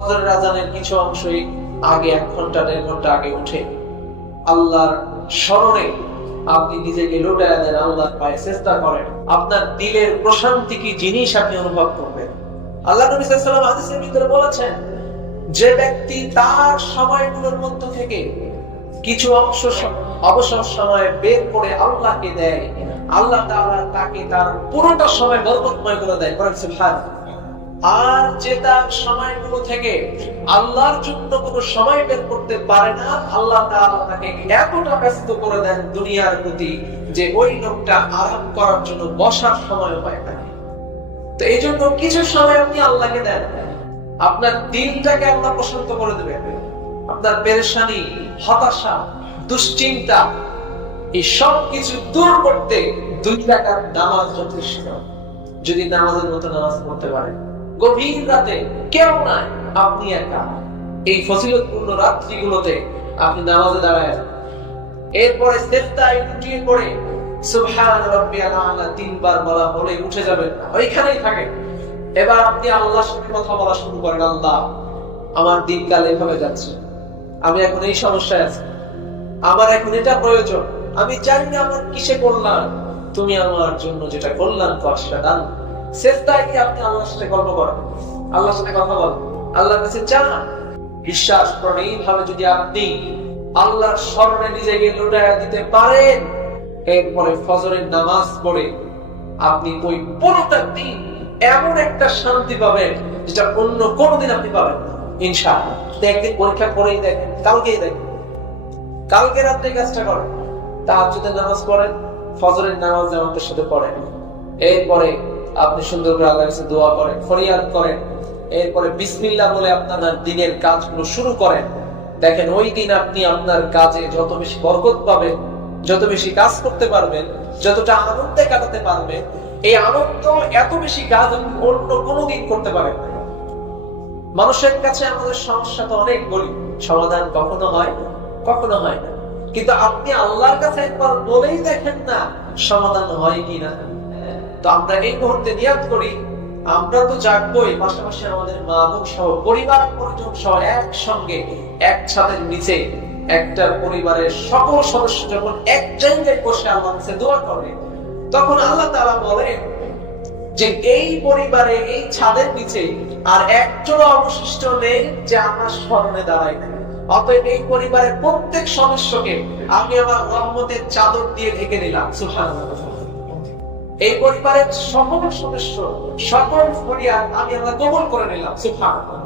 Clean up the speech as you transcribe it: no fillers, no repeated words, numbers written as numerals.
ফজরের আযানের কিছু অংশই আগে 1 ঘন্টা 1.5 ঘন্টা আগে উঠে আল্লাহর স্মরণে আপনি নিজেকে লুটায়া দেন, আল্লাহর পায়ে চেষ্টা করেন, আপনার দিলের প্রশান্তি কি জিনিস আপনি অনুভব করবেন। আল্লাহ নবী সাল্লাল্লাহু আলাইহি ওয়াসাল্লাম হাদিসের ভিতরে বলেছেন, যে ব্যক্তি তার সময়গুলোর মধ্য থেকে কিছু অংশ অবসর সময় বের করে আল্লাহকে দেয়, আল্লাহ তাআলা তাকে তার পুরোটা সময় বরকতময় করে দেয়। সুবহানাল্লাহ। আর যে তার সময়গুলো থেকে আল্লাহর জন্য কোনো সময় বের করতে পারে না, আল্লাহ তাআলা তাকে এতটা ব্যস্ত করে দেন দুনিয়ার প্রতি যে ওই লোকটা আরাম করার জন্য বসার সময় পায় না। তো এই জন্য কিছু সময় আপনি আল্লাহকে দেন, আপনার দিলটাকে আল্লাহ প্রশান্ত করে দেবেন। আপনার পেরেশানি, হতাশা, দুশ্চিন্তা এই সব কিছু দূর করতে 2 রাকাত নামাজ যথেষ্ট। যদি নামাজের মতো নামাজ পড়তে পারেন, গভীর রাতে কেউ নাই, আপনি একা, এই ফজিলতপূর্ণ রাত্রিগুলোতে আপনি নামাজে দাঁড়ায়, এরপরে সিজদায় লুটিয়ে পড়ে সুবহান রাব্বিয়াল আলা 3 বার বলা হলে উঠে যাবেন না, ওইখানেই থাকেন। এবার আপনি আল্লাহর সাথে কথা বলা শুরু করেন, আল্লাহ আমার দিনকাল এভাবে যাচ্ছে, আমি এখন এই সমস্যায় আছি, আমার এখন এটা প্রয়োজন, আমি জানি না আমার কিসে করলাম, তুমি আমার জন্য যেটা করলাম সেটা দান। সিজদায় গিয়ে আপনি আল্লাহর সাথে গল্প করেন, আল্লাহর সাথে কথা বলেন, আল্লাহর কাছে চান। বিশ্বাস করেন, এইভাবে যদি আপনি আল্লাহর স্মরণে নিজেকে লুটায়া দিতে পারেন, এরপরে ফজরের নামাজ পড়ে আপনি ওই পুরোটা দিন এমন একটা শান্তি পাবেন যেটা অন্য কোনোদিন আপনি পাবেন না ইনশাআল্লাহ। একদিন পরীক্ষা করেই দেখেন, কালকেই দেখেন, কালকে রাত্রে কাজটা করেন, তাহাজ্জুদের নামাজ পড়েন, ফজরের নামাজ জামাতের সাথে পড়েন, এরপরে আপনি সুন্দর করে আল্লাহর কাছে দোয়া করেন, ফরিয়াদ করেন, এরপরে বিসমিল্লাহ বলে আপনার দিনের কাজগুলো শুরু করেন। দেখেন ওই দিন আপনি আপনার কাজে যত বেশি বরকত পাবেন, যত বেশি কাজ করতে পারবেন, যতটা আনন্দে কাটাতে পারবেন, এই আনন্দ এত বেশি কাজ আপনি অন্য কোনো দিন করতে পারেন না। মানুষের কাছে আমাদের সমস্যা তো অনেক বলি, সমাধান কখনো হয় কখনো হয় না, কিন্তু আপনি আল্লাহর কাছে একবার বলেই দেখেন না সমাধান হয় কিনা। তো আমরা এই মুহূর্তে নিয়ত করি, আমরা তো জাগবই, পাশাপাশি আমাদের মা বোন সহ পরিবার পরিজন সহ একসঙ্গে এক ছাদের নিচে একটা পরিবারের সকল সদস্য যখন এক জায়গায় বসে আল্লাহর কাছে দোয়া করে, তখন আল্লাহ তাআলা বলেন যে এই পরিবারে এই ছাদের নিচে আর একজন অবশিষ্ট নেই যে আমার স্মরণে দাঁড়ায় না। অতএব এই পরিবারের প্রত্যেক সদস্যকে আমি আমার রহমতের চাদর দিয়ে ঢেকে নিলাম। সুবহানাল্লাহ। এই পরিবারের সকল সদস্য সকল ফরিয়াদ আমি আল্লাহ কবুল করে নিলাম। সুবহানাল্লাহ।